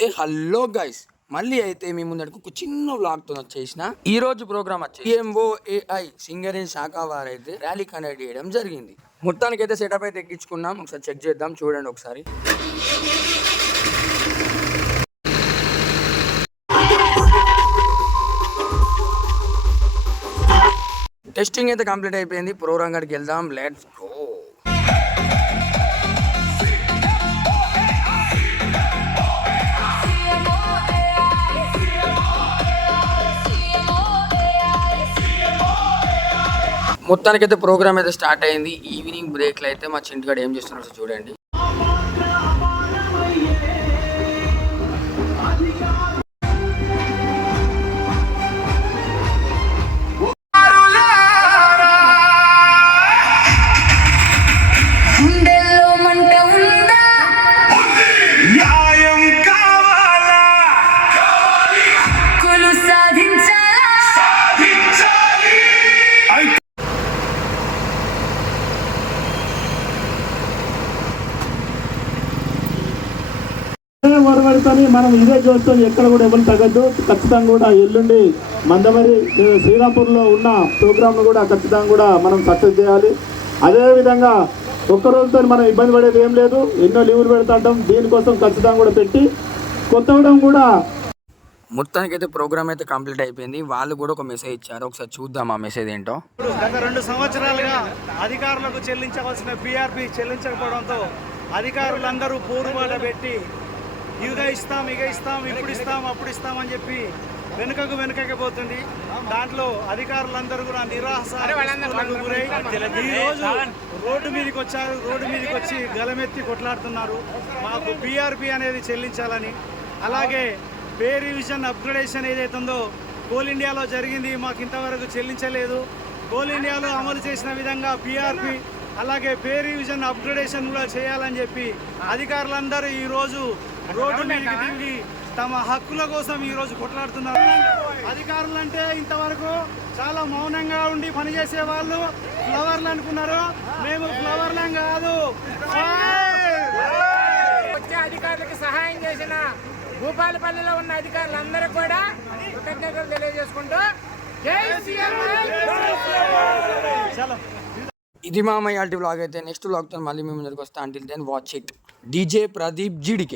Hello guys, మళ్ళీ అయితే మీ ముందరకు ఒక చిన్న వ్లాగ్తో వచ్చేసిన. ఈ రోజు ప్రోగ్రామ్ వచ్చి PMOAI సింగరేణి శాఖ వారు అయితే ర్యాలీ కండక్ట్ చేయడం జరిగింది. మొత్తానికి అయితే సెటప్ అయితే ఎక్కించుకున్నాం. ఒకసారి చెక్ చేద్దాం, చూడండి ఒకసారి. టెస్టింగ్ అయితే కంప్లీట్ అయిపోయింది. ప్రోగ్రామ్ కాడికి వెళ్దాం, లెట్స్ గో. మొత్తానికైతే ప్రోగ్రామ్ అయితే స్టార్ట్ అయింది. ఈవినింగ్ బ్రేక్లో అయితే మా చింటిగాడు ఏం చేస్తున్నారో చూడండి. వరవడితోని మనం ఇదే జోరుతో ఎక్కడ కూడా ఎవరు తగ్గద్దు. ఖచ్చితంగా కూడా ఎల్లుండి మందమరి శ్రీరాంపూర్లో ఉన్న ప్రోగ్రామ్ను కూడా ఖచ్చితంగా కూడా మనం సక్సెస్ చేయాలి. అదేవిధంగా ఒక్క రోజుతో మనం ఇబ్బంది పడేది ఏం లేదు. ఎన్నో లీవులు పెడతాం, దీనికోసం ఖచ్చితంగా కూడా పెట్టి కొత్తవడం కూడా. మొత్తానికి అయితే ప్రోగ్రామ్ అయితే కంప్లీట్ అయిపోయింది. వాళ్ళు కూడా ఒక మెసేజ్ ఇచ్చారు, ఒకసారి చూద్దాం ఆ మెసేజ్ ఏంటో. గత 2 సంవత్సరాలుగా అధికారులకు చెల్లించవలసిన PRP చెల్లించకపోవడంతో అధికారులందరూ పోరుబాట పెట్టి ఇక ఇస్తాం ఇప్పుడు ఇస్తాం అప్పుడు ఇస్తామని చెప్పి వెనుకకి పోతుంది. దాంట్లో అధికారులందరూ కూడా నిరాశకు గురై ఈరోజు రోడ్డు మీదకి వచ్చారు. రోడ్డు మీదకి వచ్చి గలమెత్తి కొట్లాడుతున్నారు. మాకు PRP అనేది చెల్లించాలని, అలాగే పే రివిజన్ అప్గ్రేడేషన్ ఏదైతుందో కోల్ ఇండియాలో జరిగింది, మాకు ఇంతవరకు చెల్లించలేదు. కోల్ ఇండియాలో అమలు చేసిన విధంగా PRP అలాగే పే రివిజన్ అప్గ్రేడేషన్ కూడా చేయాలని చెప్పి అధికారులందరూ ఈరోజు రోడ్డు మీదకి దిగి తమ హక్కుల కోసం ఈరోజు కొట్లాడుతున్నారు. అధికారులు అంటే ఇంతవరకు చాలా మౌనంగా ఉండి పనిచేసే వాళ్ళు ఫ్లవర్లు అనుకున్నారు. మేము ఫ్లవర్లం కాదు. వచ్చే అధికారులకు సహాయం చేసిన భూపాలపల్లిలో ఉన్న అధికారులందరూ కూడా కృతజ్ఞతలు తెలియజేసుకుంటూ ఇది మా అమ్మాయి వ్లాగ్ అయితే. నెక్స్ట్ వ్లాగ్తో మళ్ళీ మీ ముందరికి వస్తా. Until then watch it. DJ Pradeep GDK.